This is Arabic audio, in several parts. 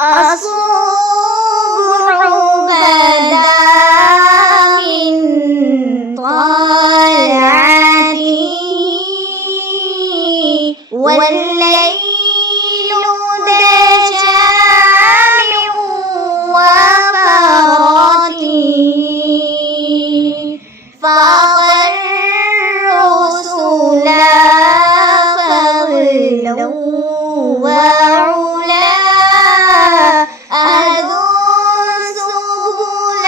الصبح بدا من طلعته والليل دجى من وفراته فاض الرسل فضلا وعلا أهدوا السبل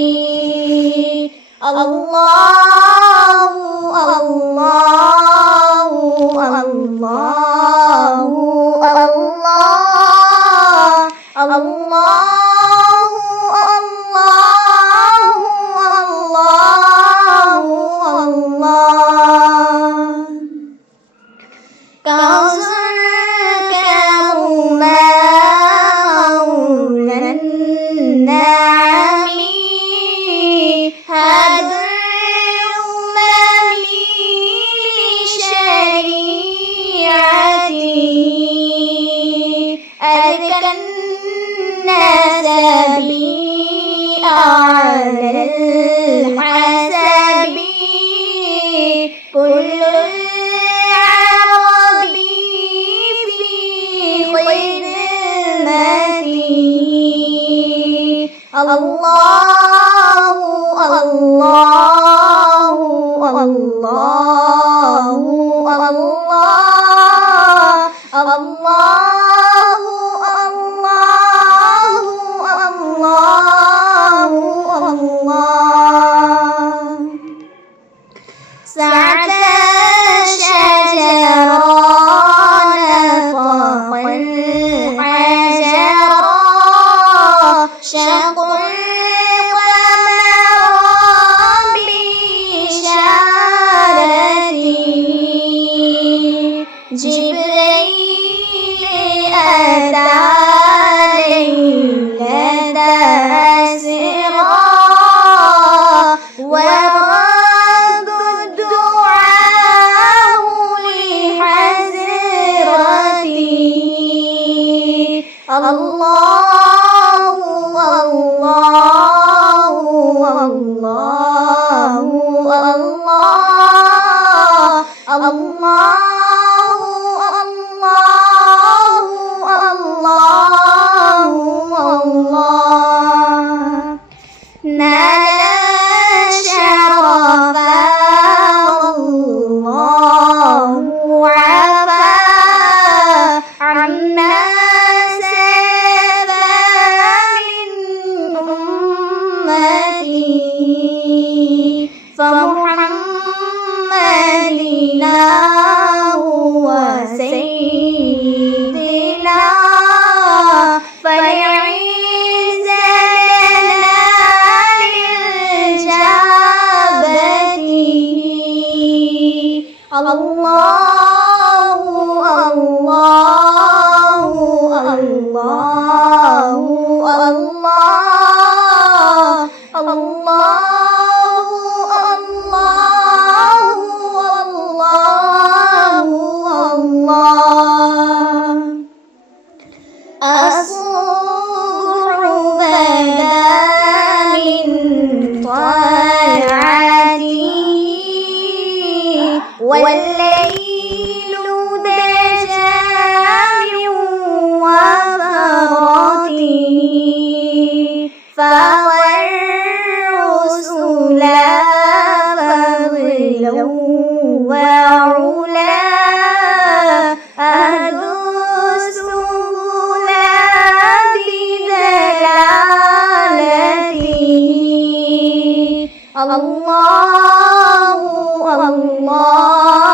بدلالتي الله الله الله الله الله كوثرك مولى النعم هدى الأمم لشريعتي أذكى الناس بي أعلى الحسب كل الله الله الله الله الله سعد الشجران فوق الحجر شق القمر بشارتي جبريل أتى ليلة أسرى ورد الدعاء لحسرتي الله الله الله الله الله نال الشرف والله عفا عما سبى من أمتي فمحمدنا هو سيدنا فليعز لنا للجابة الله الله الله الله الصبح بدا من طلعته والليل دجى من وفراته فاض الرسل فضلا وعلا أهدوا السبل بدلالتي الله الله